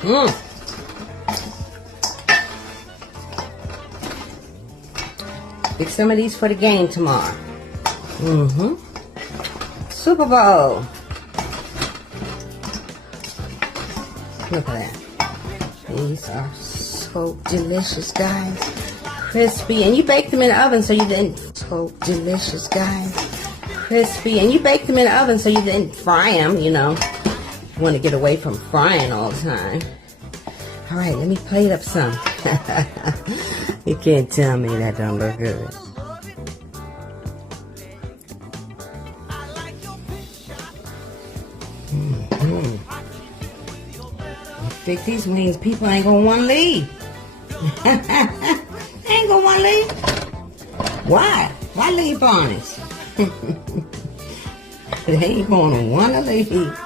Mmm. Get some of these for the game tomorrow. Mm-hmm. Super Bowl. Look at that. These are so delicious, guys. Crispy. And you baked them in the oven so you didn't... So delicious, guys. Crispy. And you baked them in the oven so you didn't fry them, you know. You want to get away from frying all the time. All right, let me plate up some. You can't tell me that don't look good. Fix these wings, people ain't gonna want to leave. Ain't gonna want to leave. Why? Why leave on us? They ain't gonna want to leave.